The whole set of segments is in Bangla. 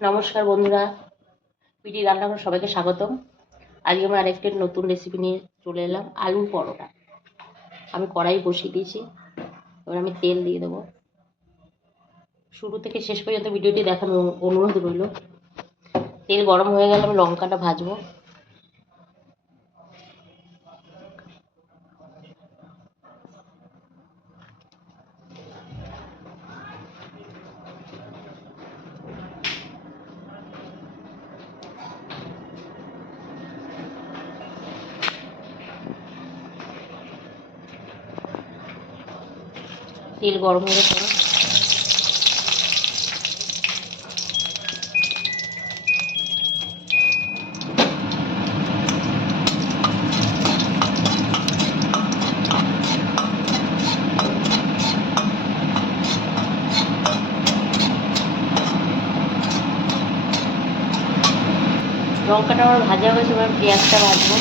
নমস্কার বন্ধুরা, পিটি রান্নাঘর সবাইকে স্বাগতম। আজকে আমি আরেকটি নতুন রেসিপি নিয়ে চলে এলাম, আলুর পরোটা। আমি কড়াই বসিয়ে দিয়েছি, এবার আমি তেল দিয়ে দেবো। শুরু থেকে শেষ পর্যন্ত ভিডিওটি দেখানোর অনুরোধ রইল। তেল গরম হয়ে গেলে আমি লঙ্কাটা ভাজবো। তেল গরম হয়ে গেছে, লঙ্কাটা আমার ভাজা হয়েছে, এবার পেঁয়াজটা ভাজবো।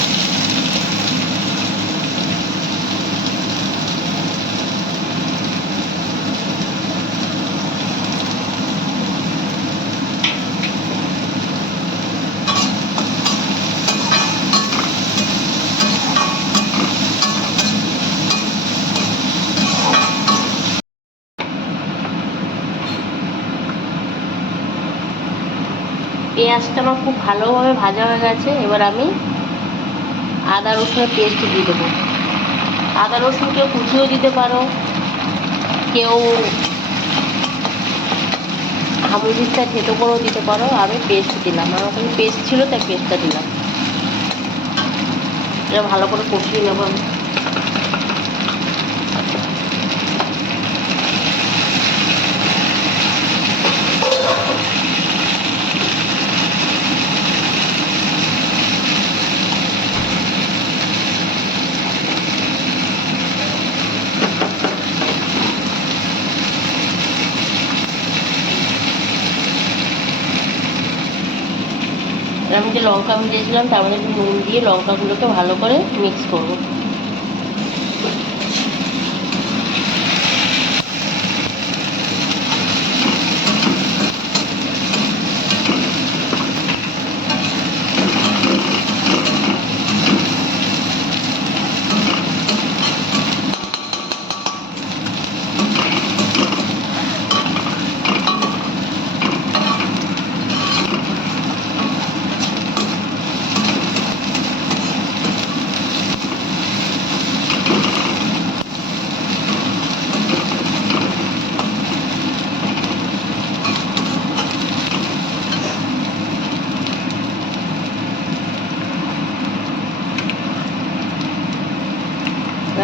পেঁয়াজটা আমার খুব ভালোভাবে ভাজা হয়ে গেছে, এবার আমি আদা রসুনের পেস্ট দিয়ে দেবো। আদা রসুন কেউ কুচিও দিতে পারো, কেউ হামুদিস্তায় থেতো করেও দিতে পারো। আমি পেস্ট দিলাম, আমার কাছে পেস্ট ছিল তাই পেস্টটা দিলাম। এটা ভালো করে কষিয়ে নেবো আমি। আমি যে লঙ্কা ভেজেছিলাম তার মধ্যে একটু নুন দিয়ে লঙ্কাগুলোকে ভালো করে মিক্স করবো।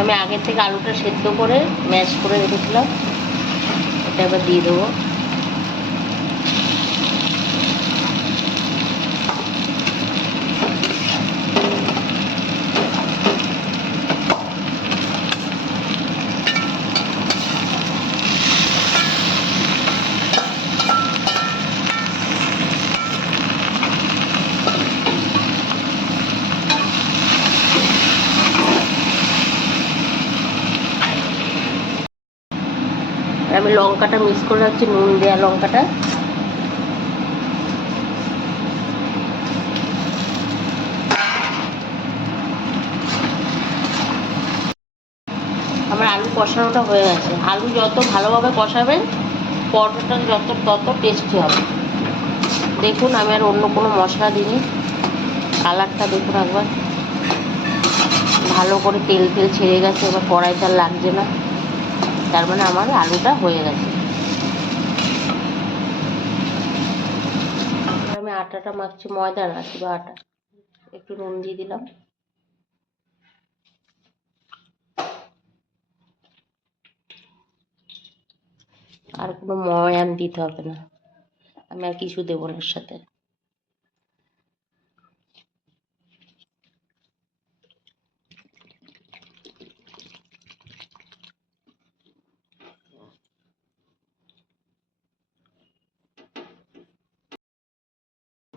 আমি আগের থেকে আলুটা সেদ্ধ করে ম্যাশ করে রেখেছিলাম, এটা এবার দিয়ে দেবো। আমি লঙ্কাটা মিক্স করে রাখছি, নুন দেওয়া লঙ্কাটা। আমার আলু কষানোটা হয়ে গেছে। আলু যত ভালোভাবে কষাবেন পরোটাটা তত টেস্টি হবে। দেখুন আমি আর অন্য কোনো মশলা দিইনি। কালারটা দেখুন একবার, ভালো করে তেল ছেড়ে গেছে, এবার কড়াইটা লাগছে না, তার মানে আমার আলুটা হয়ে গেছে। আমি আটাটা মাখছি, ময়দা না কিংবা আটা। একটু নুন দিয়ে দিলাম। আর কোনো ময়ান দিতে হবে না, আমি আর কিছু দেবো না এর সাথে।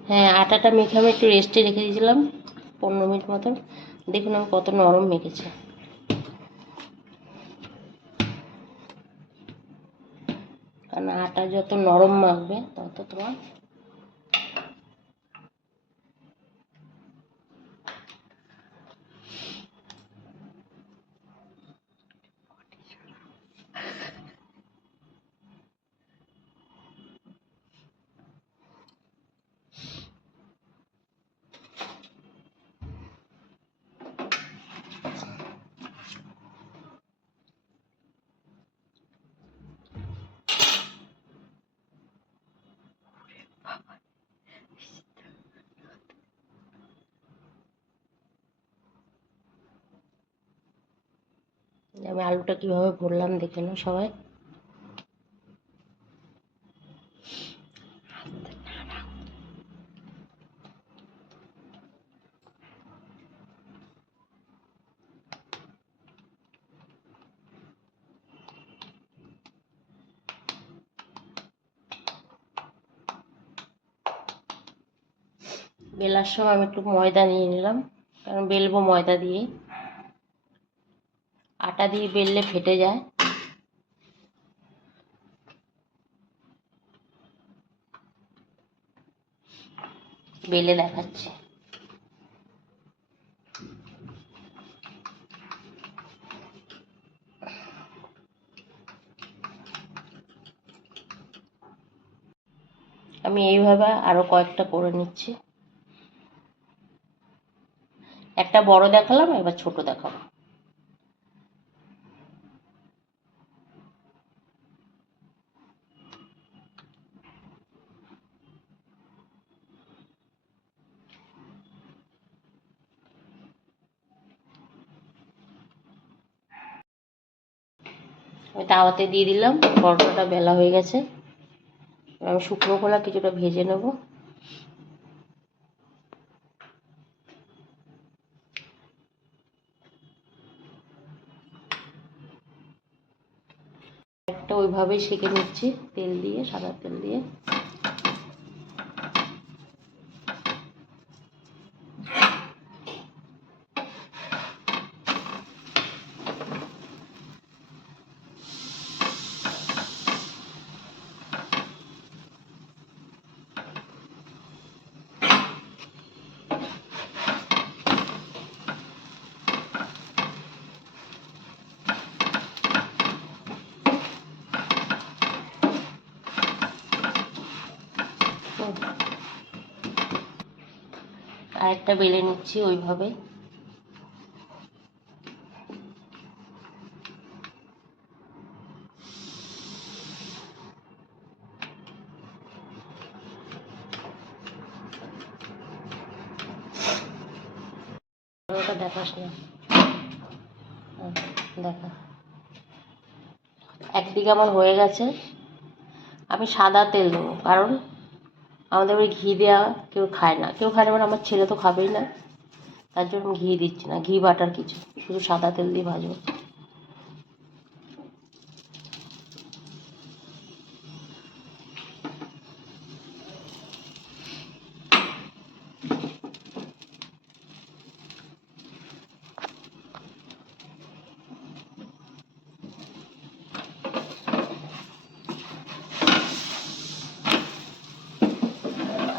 হ্যাঁ, আটাটা মেখে আমি একটু রেস্টে রেখে দিয়েছিলাম 15 মিনিট মতন। দেখুন আমি কত নরম মেখেছি। কারণ আটা যত নরম মাখবে তত তোমার আমি আলুটা কিভাবে ভরলাম দেখে নাও সবাই। বেলার সময় আমি একটু ময়দা নিয়ে নিলাম, কারণ বেলবো ময়দা দিয়ে। আটা দিয়ে বেললে ফেটে যায়। বেলে দেখাচ্ছি। আমি এইভাবে আরো কয়েকটা করে নিচ্ছি। একটা বড় দেখালাম, এবার ছোট দেখাবো। আমি তাওয়াতে দিয়ে দিলাম, পরোটাটা বেলা হয়ে গেছে। আমি শুকনো কলা কিছুটা ভেজে নেব। একটা ওইভাবেই সেঁকে নিচ্ছি, তেল দিয়ে, সাদা তেল দিয়ে। আরেকটা বেলে নিচ্ছি ওইভাবে। ওটা দেখাস না, দেখা। একদিকে আমার হয়ে গেছে। আমি সাদা তেল দেবো, কারণ আমাদের ওই ঘি দেওয়া কেউ খায় না। কেউ খায় না মানে আমার ছেলে তো খাবেই না, তার জন্য আমি ঘি দিচ্ছি না, ঘি বাটার কিছু, শুধু সাদা তেল দিয়ে ভাজবো।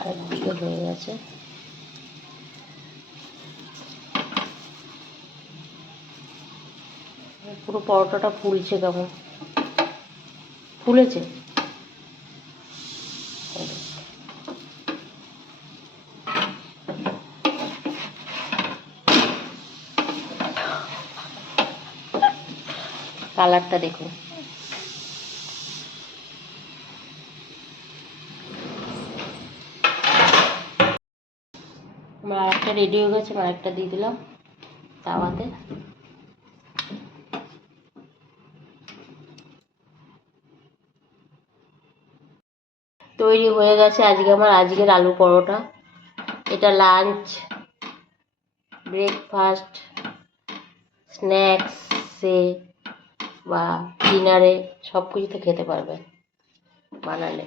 আরেকদিকে হয়ে গেছে। পুরো পরোটাটা ফুলছে, কেমন ফুলেছে। কালারটা দেখুন। আমার আরেকটা রেডি হয়ে গেছে, আরেকটা দিয়ে দিলাম তাওয়াতে। তৈরি হয়ে গেছে আমার আজকের আলু পরোটা। এটা লাঞ্চ, ব্রেকফাস্ট, স্ন্যাক্সে বা ডিনারে সব কিছুতে খেতে পারবেন বানালে।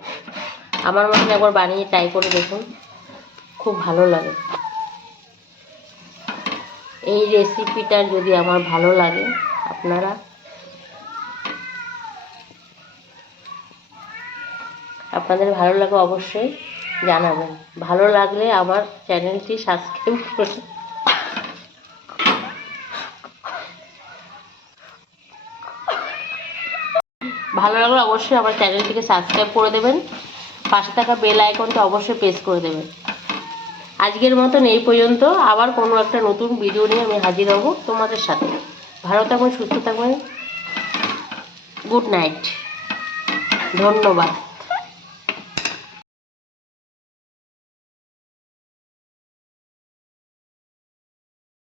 আমার মতন একবার বানিয়ে ট্রাই করে দেখুন, খুব ভালো লাগে। এই রেসিপিটা যদি আমার ভালো লাগে, আপনাদের ভালো লাগে অবশ্যই জানাবেন। ভালো লাগলে আমার চ্যানেলটি সাবস্ক্রাইব করুন। ভালো লাগলে অবশ্যই আমার চ্যানেলটিকে সাবস্ক্রাইব করে দেবেন, পাশে থাকা বেল আইকনটা অবশ্যই প্রেস করে দেবেন। আজকের মতন এই পর্যন্ত। আবার কোনো একটা নতুন ভিডিও নিয়ে আমি হাজির হব তোমাদের সাথে। ভালো থাকবেন, সুস্থ থাকবেন। গুড নাইট, ধন্যবাদ।